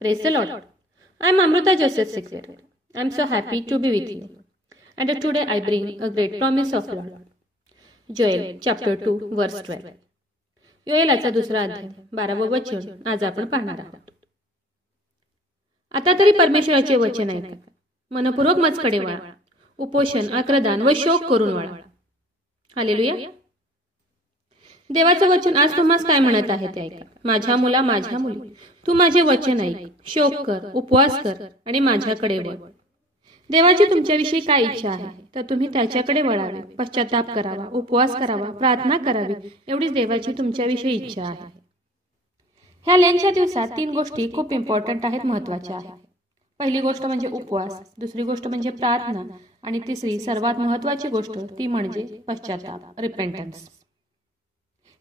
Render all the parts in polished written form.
Praise the Lord. I am Amrita Joseph Sikher. I am so happy to be with you. And today I bring a great promise of Lord. Joel chapter 2 verse 12. योएलाचा दुसरा अध्याय 12वे वचन आज आपण पाहणार आहोत. आता तरी परमेश्वराचे वचन ऐका. मनपूर्वक मजकडे वळा. उपोषण, आक्रदान व शोक करून वळा. हालेलुया. देवाचं वचन आज तुम्हाला काय म्हणत आहे ते ऐका. माझ्या मुला, माझ्या मुली, तू माझे वचन ऐक. शोक कर, उपवास कर आणि माझ्याकडे वळ. देवाची तुमच्याविषयी काय इच्छा आहे तर तुम्ही त्याच्याकडे वळावे, पश्चाताप करावा, उपवास करावा, प्रार्थना करावी. एवढीच देवाची तुमच्याविषयी इच्छा आहे. ह्या लेनच्या दिवसात 3 गोष्टी खूप इम्पॉर्टंट आहेत, महत्वाच्या आहेत. पहिली गोष्ट म्हणजे उपवास, दुसरी गोष्ट म्हणजे प्रार्थना आणि तिसरी सर्वात महत्वाची गोष्ट ती म्हणजे पश्चाताप, रिपेंटन्स.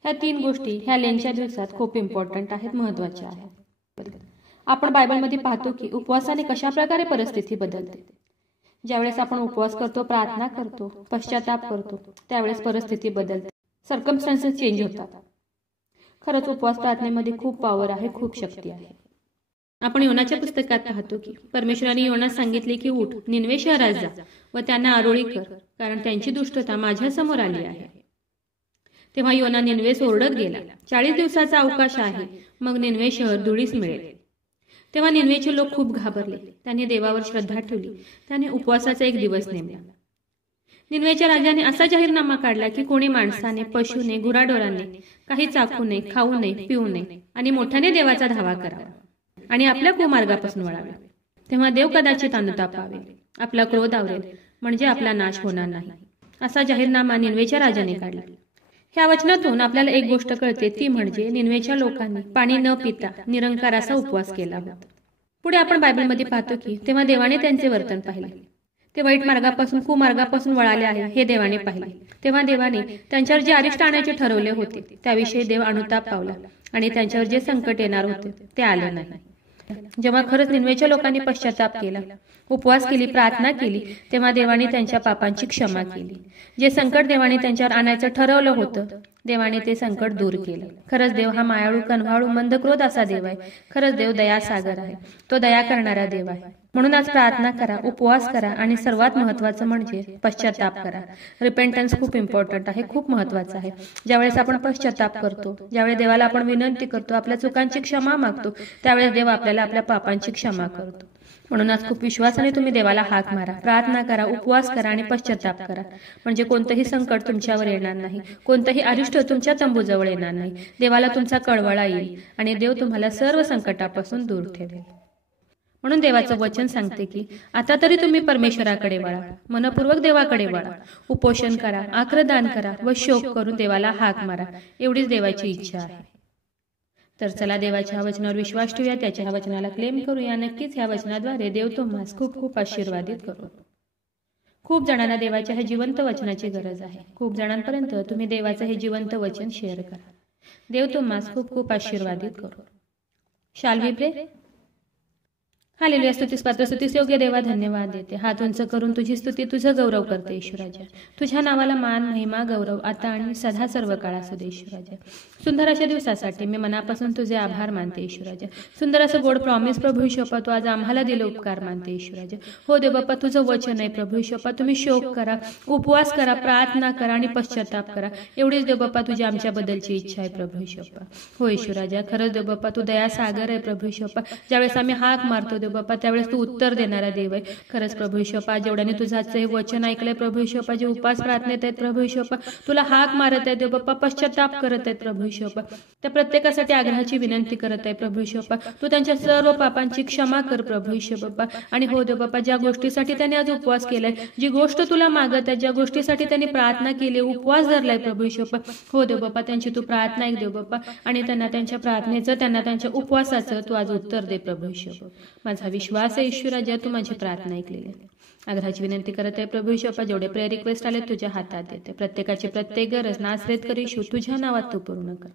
ह्या 3 गोष्टी ह्या लेनच्या दिवसात खूप इम्पॉर्टंट आहेत, महत्वाच्या आहेत. आपण बायबलमध्ये पाहतो की उपवासाने कशा प्रकारे परिस्थिती बदलते. ज्यावेळेस आपण उपवास करतो, प्रार्थना करतो, पश्चाताप करतो, त्यावेळेस परिस्थिती बदलते, सर्कमस्टन्सेस चेंज होतात. खरंच उपवास प्रार्थनेमध्ये खूप पॉवर आहे, खूप शक्ती आहे. आपण योनाच्या पुस्तकात पाहतो की परमेश्वराने योनास सांगितले की उठ, निनवे शहरात जा व त्यांना आरोळी कर, कारण त्यांची दुष्टता माझ्या समोर आली आहे. तेव्हा योना निनवेस ओरडत गेला. 40 दिवसाचा अवकाश आहे, मग निनवे शहर धुळीस मिळेल. तेव्हा निनवेचे लोक खूप घाबरले. त्यांनी देवावर श्रद्धा ठेवली. त्याने उपवासाचा एक दिवस नेमला. निनवेच्या राजाने असा जाहीरनामा काढला की कोणी माणसाने, पशुने, गुराढोरांनी काही चाखू नये, खाऊ नये, पिऊ नये आणि मोठ्याने देवाचा धावा करावा आणि आपल्या कुमार्गापासून वळावे. तेव्हा देव कदाचित अनुतापावेल, आपला क्रोध आवरेल, म्हणजे आपला नाश होणार नाही. असा जाहीरनामा निनवेच्या राजाने काढला. ह्या वचनातून आपल्याला एक गोष्ट कळते, ती म्हणजे निनवेच्या लोकांनी पाणी न पिता निरंकार असा उपवास केला होता. पुढे आपण बायबलमध्ये पाहतो की तेव्हा देवाने त्यांचे वर्तन पाहिले. ते वाईट मार्गापासून कुमार्गापासून वळाले आहे हे देवाने पाहिले. तेव्हा देवाने त्यांच्यावर जे अरिष्ट आणायचे ठरवले होते त्याविषयी देव अनुताप पावला आणि त्यांच्यावर जे संकट येणार होते ते आले नाही. जेव्हा खरंच निनवेच्या लोकांनी पश्चाताप केला, उपवास केली, प्रार्थना केली, तेव्हा देवाने त्यांच्या पापांची क्षमा केली. जे संकट देवाने त्यांच्यावर आणायचं ठरवलं होतं देवाने ते संकट दूर केलं. खरंच देव हा मायाळू, कनवाळू, मंदक्रोध असा देव आहे. खरंच देव दयासागर आहे, तो दया करणारा देव आहे. म्हणून आज प्रार्थना करा, उपवास करा आणि सर्वात महत्वाचं म्हणजे पश्चाताप करा. रिपेंटन्स खूप इम्पॉर्टंट आहे, खूप महत्वाचं आहे. ज्यावेळेस आपण पश्चाताप करतो, ज्यावेळेस देवाला आपण विनंती करतो, आपल्या चुकांची क्षमा मागतो, त्यावेळेस देव आपल्याला आपल्या पापांची क्षमा करतो. म्हणून आज खूप विश्वासाने तुम्ही देवाला हाक मारा, प्रार्थना करा, उपवास करा आणि पश्चाताप करा. म्हणजे कोणतंही संकट तुमच्यावर येणार नाही, कोणतंही अरिष्ट तुमच्या तंबूजवळ येणार नाही. देवाला तुमचा कळवळा येईल आणि देव तुम्हाला सर्व संकटापासून दूर ठेवेल. म्हणून देवाचं वचन सांगते की आता तरी तुम्ही परमेश्वराकडे वळा, मनपूर्वक देवाकडे वळा, उपोषण करा, आक्रदान करा व शोक करून देवाला हाक मारा. एवढीच देवाची इच्छा आहे. तर चला देवाच्या वचनावर विश्वास ठेवूया, त्याच्या वचनाला क्लेम करूया. नक्कीच ह्या वचनाद्वारे देव तुम्हाला खूप खूप आशीर्वादित करू. खूप जणांना देवाच्या हे जिवंत वचनाची गरज आहे. खूप जणांपर्यंत तुम्ही देवाचं हे जिवंत वचन शेअर करा. देव तुम्हाला खूप खूप आशीर्वादित करू. शाल वी प्रे? हालेलुया. स्तुतीस पात्र, स्तुतीस योग्य देवा, धन्यवाद देते. हात उंच करून तुझी स्तुती, तुझं गौरव करते ईश्वराजा. तुझ्या नावाला मान, महिमा, गौरव आता आणि सदा सर्व काळ असू दे ईश्वराजा. सुंदर अशा दिवसासाठी मी मनापासून तुझे आभार मानते ईश्वराजा. सुंदर असं गोड प्रॉमिस प्रभू ईश्वपा तू आज आम्हाला दिलं, उपकार मानते ईश्वराजा. हो देव बाप्पा, तुझं वचन आहे प्रभू ईश्वपा. तुम्ही शोक करा, उपवास करा, प्रार्थना करा आणि पश्चाताप करा. एवढीच देव बाप्पा तुझ्या आमच्याबद्दलची इच्छा आहे प्रभू ईश्वपा. हो ईश्वराजा, खरंच देव बाप्पा तू दया सागर आहे प्रभू ईश्वपा. ज्यावेळेस आम्ही हाक मारतो बाप्पा त्यावेळेस तू उत्तर देणारा देव आहे. खरंच प्रभू ईश्वपा, जेवढ्याने तुझं आजचं हे वचन ऐकलंय प्रभू ईश्वपा, जे उपास प्रार्थनेत आहेत प्रभू ईश्वपा, तुला हाक मारत आहे देव बाप्पा, पश्चाताप करत आहेत प्रभू ईश्वपा, त्या प्रत्येकासाठी आग्रहाची विनंती करत आहे प्रभू ईश्वपा. तू त्यांच्या सर्व पापांची क्षमा कर प्रभू ईश्वपा. आणि हो देव बाप्पा, ज्या गोष्टीसाठी त्यांनी आज उपवास केलाय, जी गोष्ट तुला मागत आहे, ज्या गोष्टीसाठी त्यांनी प्रार्थना केली, उपवास धरलाय प्रभू ईश्वपा, हो देव बाप्पा त्यांची तू प्रार्थना ऐक देव बाप्पा आणि त्यांना त्यांच्या प्रार्थनेचं, त्यांना त्यांच्या उपवासाचं तू आज उत्तर दे प्रभू ईश्वपा. माझा विश्वास आहे ईश्वराजा, तू माझी प्रार्थना ऐकलेली. आग्रहाची विनंती करत आहे प्रभू ईश्वपा. जेवढे प्रेयर रिक्वेस्ट आले तुझ्या हातात देते. प्रत्येकाची प्रत्येक गरज नासरेत करी तुझ्या नावात तू पूर्ण कर.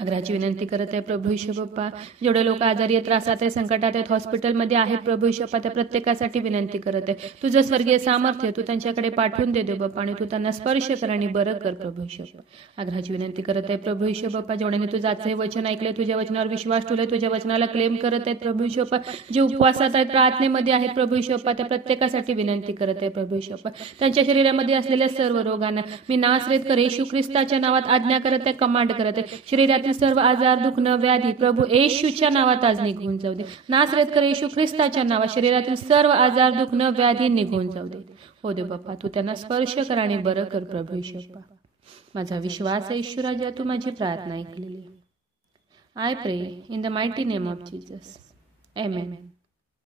आग्रहाची विनंती करत आहे प्रभू ईशो बाप्पा, जेवढे लोक आजारी आहेत, त्रासात आहे, संकटात आहेत, हॉस्पिटलमध्ये आहेत प्रभू ईशो बाप्पा, त्या प्रत्येकासाठी विनंती करत आहे. तुझं स्वर्गीय सामर्थ्य तू त्यांच्याकडे पाठवून दे बाप्पा, आणि तू त्यांना स्पर्श कर आणि बरं कर प्रभू ईशो बाप्पा. आग्रहाची विनंती करत आहे प्रभू ईशो बाप्पा, जेवढ्याने तुझं आजचं हे वचन ऐकलंय, तुझ्या वचनावर विश्वास ठेवलाय, तुझ्या वचनाला क्लेम करत आहेत प्रभू ईशो बाप्पा, जे उपवासात आहेत, प्रार्थनेमध्ये आहेत प्रभू ईशो बाप्पा, त्या प्रत्येकासाठी विनंती करत आहे प्रभू ईशो बाप्पा. त्यांच्या शरीरामध्ये असलेल्या सर्व रोगांना मी नासरेतकर येशू ख्रिस्ताच्या नावात आज्ञा करत आहे, कमांड करत आहे. शरीरातील सर्व आजार, दुखणं, व्याधी प्रभू येशूच्या नावात आज निघून जाऊ दे. नासरेतकर येशू ख्रिस्ताच्या नावात शरीरातील सर्व आजार, दुखणं, व्याधी निघून जाऊ दे. हो दे बाप्पा, तू त्यांना स्पर्श कर आणि बरं कर प्रभू ईशो बाप्पा. माझा विश्वास आहे ईश्वर राजा, तू माझी प्रार्थना ऐकलेली. आय प्रे in the mighty name of Jesus. Amen.